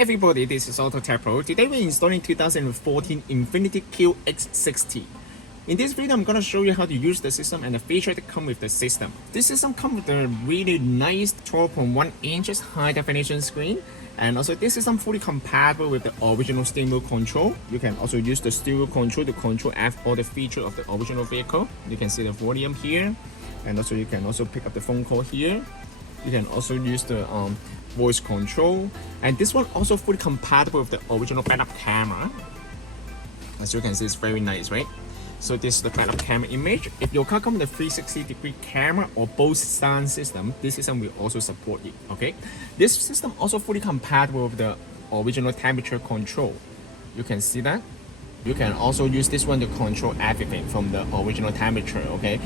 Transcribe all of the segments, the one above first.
everybody, this is AutoTecPro. Today we're installing 2014 Infiniti QX60. In this video, I'm going to show you how to use the system and the features that come with the system. This system comes with a really nice 12.1 inches high definition screen, and also this system fully compatible with the original steering wheel control. You can also use the steering wheel control to control all the features of the original vehicle. You can see the volume here, and also you can also pick up the phone call here. You can also use the voice control, and this one also fully compatible with the original backup camera. As you can see, it's very nice, right? So this is the backup camera image. If your car comes with a 360-degree camera or both stand system, this system will also support it. Okay, this system also fully compatible with the original temperature control. You can see that. You can also use this one to control everything from the original temperature. Okay,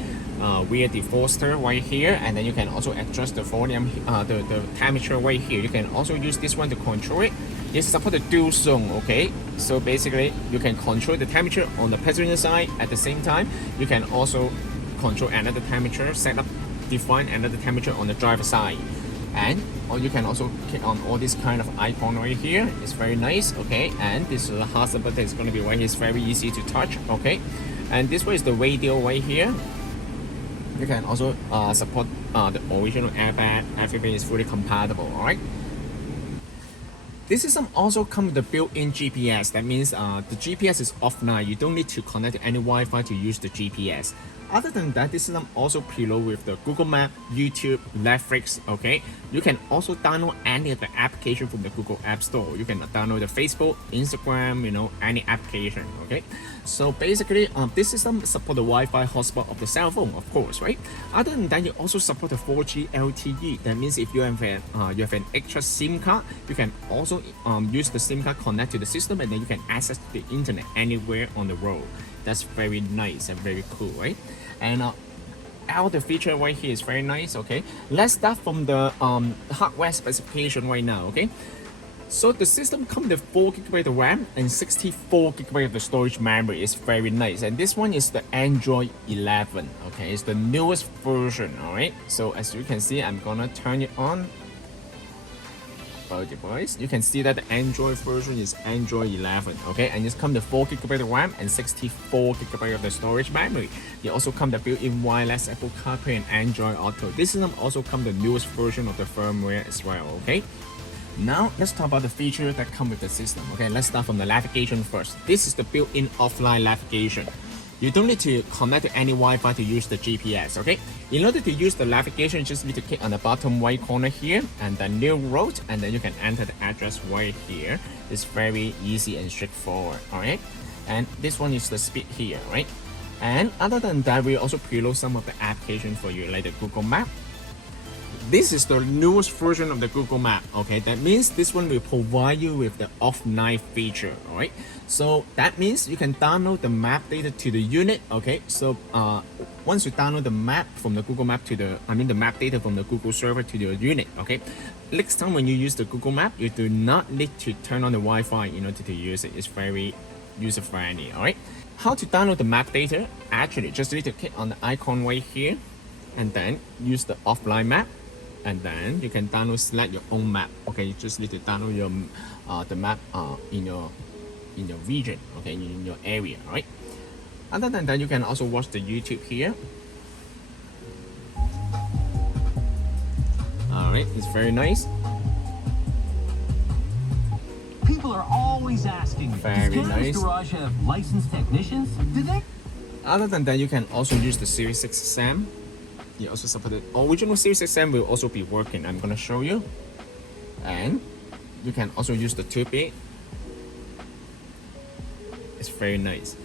rear defroster right here, and then you can also adjust the volume, the temperature right here. You can also use this one to control it. It supports the dual zone. Okay, so basically you can control the temperature on the passenger side at the same time. You can also control another temperature, define another temperature on the driver side. And or you can also click on all this kind of icon right here. It's very nice. Okay, and this hardstop button is going to be right here. It's very easy to touch. Okay, and this one is the radio right here. You can also support the original airbag. Everything is fully compatible. All right. This system also comes with the built-in GPS. That means the GPS is offline. You don't need to connect to any Wi-Fi to use the GPS. Other than that, this system also preload with the Google Map, YouTube, Netflix. Okay, you can also download any of the application from the Google App Store. You can download the Facebook, Instagram, any application. Okay, so basically, this system supports the Wi-Fi hotspot of the cell phone, of course, right? Other than that, you also support the 4G LTE. That means if you have an extra SIM card, you can also use the SIM card connect to the system, and then you can access the internet anywhere on the road. That's very nice and very cool, right? And all the feature right here is very nice. Okay, let's start from the hardware specification right now. Okay, so the system comes with 4 GB of RAM and 64 GB of the storage memory. Is very nice, and this one is the Android 11. Okay, it's the newest version. All right, so as you can see, I'm gonna turn it on. Device, you can see that the Android version is Android 11. Okay, and it's come with 4 GB of RAM and 64 GB of the storage memory. It also comes with built-in wireless Apple CarPlay and Android Auto. This system also comes with the newest version of the firmware as well. Okay, now let's talk about the features that come with the system. Okay, let's start from the navigation first. This is the built-in offline navigation. You don't need to connect to any Wi-Fi to use the GPS. Okay, in order to use the navigation, you just need to click on the bottom right corner here and then new road, and then you can enter the address right here. It's very easy and straightforward. All right, and this one is the speed here, right? And other than that, we also preload some of the applications for you, like the Google Map. This is the newest version of the Google Map. Okay, that means this one will provide you with the offline feature. All right, so that means you can download the map data to the unit. Okay, so once you download the map from the Google Map to the map data from the Google server to your unit. Okay, next time when you use the Google Map, you do not need to turn on the Wi-Fi in order to use it. It's very user friendly. All right, how to download the map data? Actually, just need to click on the icon right here, and then use the offline map. And then you can select your own map. Okay, you just need to download your the map in your region. Okay, in your area. Right. Other than that, you can also watch the YouTube here. All right, it's very nice. People are always asking me, very does nice. Garage have licensed technicians? Do they? Other than that, you can also use the Siri exam. You also support the original Series XM will also be working. I'm gonna show you, and you can also use the 2-bit. It's very nice.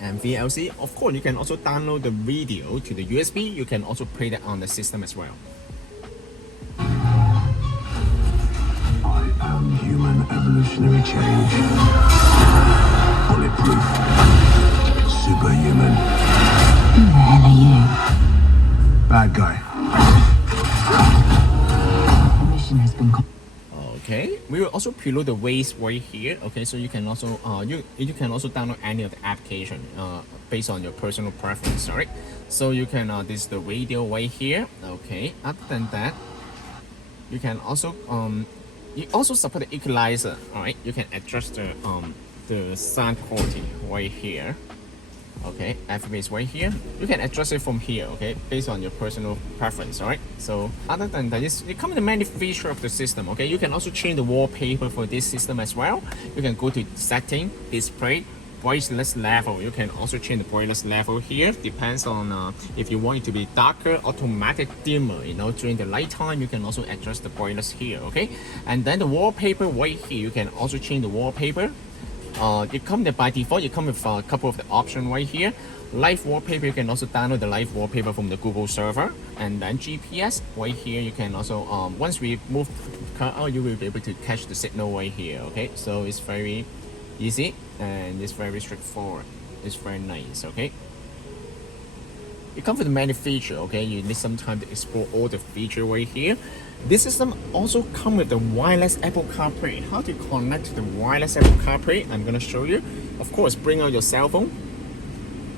And VLC, of course, you can also download the video to the USB. You can also play that on the system as well. I am human evolutionary change. Bulletproof. Superhuman. Who the hell are you? Bad guy. The mission has been Okay, we will also preload the Waze right here. Okay, so you can also you can also download any of the application based on your personal preference. Alright, so you can this is the radio right here. Okay, other than that, You can also support the equalizer. All right, you can adjust the sound quality right here. Okay, FB is right here. You can adjust it from here, okay, based on your personal preference, alright? So other than that, it comes with many features of the system, okay? You can also change the wallpaper for this system as well. You can go to setting, display, brightness level. You can also change the brightness level here. Depends on if you want it to be darker, automatic dimmer, you know, during the night time, you can also adjust the brightness here, okay? And then the wallpaper right here, you can also change the wallpaper. It comes by default, it comes with a couple of the options right here. Live wallpaper, you can also download the live wallpaper from the Google server. And then GPS right here, you can also once we move the car out, you will be able to catch the signal right here. Okay, so it's very easy and it's very straightforward. It's very nice. Okay, it comes with many features. Okay, you need some time to explore all the features right here. This system also comes with the wireless Apple CarPlay. How to connect to the wireless Apple CarPlay, I'm gonna show you. Of course, bring out your cell phone.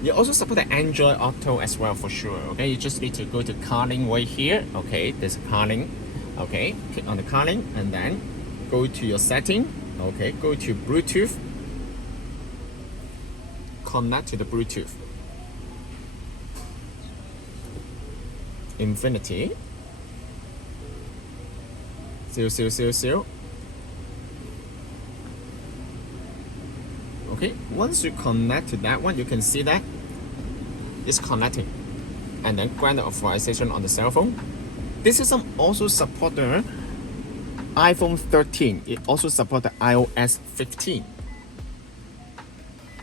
You also support the Android Auto as well for sure. Okay, you just need to go to CarLink right here. Okay, there's CarLink. Okay, click on the CarLink and then go to your setting. Okay, go to Bluetooth. Connect to the Bluetooth. Infiniti 0000. Okay, once you connect to that one, you can see that it's connecting, and then grant the authorization on the cell phone. This system also supports the iPhone 13. It also supports the iOS 15.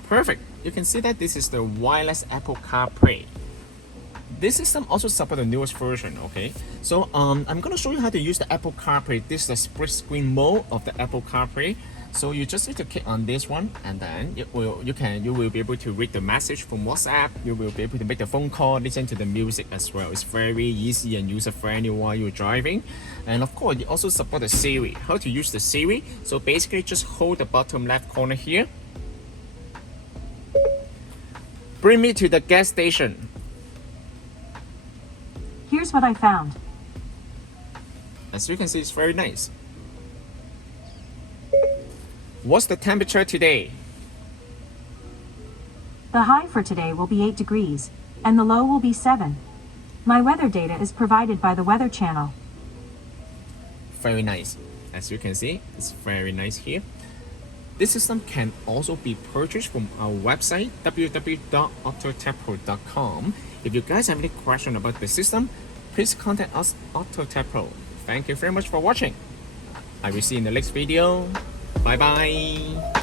Perfect. You can see that this is the wireless Apple CarPlay. This system also supports the newest version, okay? So I'm gonna show you how to use the Apple CarPlay. This is the split screen mode of the Apple CarPlay. So you just need to click on this one, and then you will be able to read the message from WhatsApp. You will be able to make the phone call, listen to the music as well. It's very easy and user friendly while you're driving. And of course, it also supports the Siri. How to use the Siri? So basically, just hold the bottom left corner here. Bring me to the gas station. Here's what I found. As you can see, it's very nice. What's the temperature today? The high for today will be 8 degrees, and the low will be 7. My weather data is provided by the Weather Channel. Very nice. As you can see, it's very nice here. This system can also be purchased from our website, www.AutoTecPro.com. If you guys have any question about the system, please contact us, AutoTecPro. Thank you very much for watching. I will see you in the next video. Bye bye.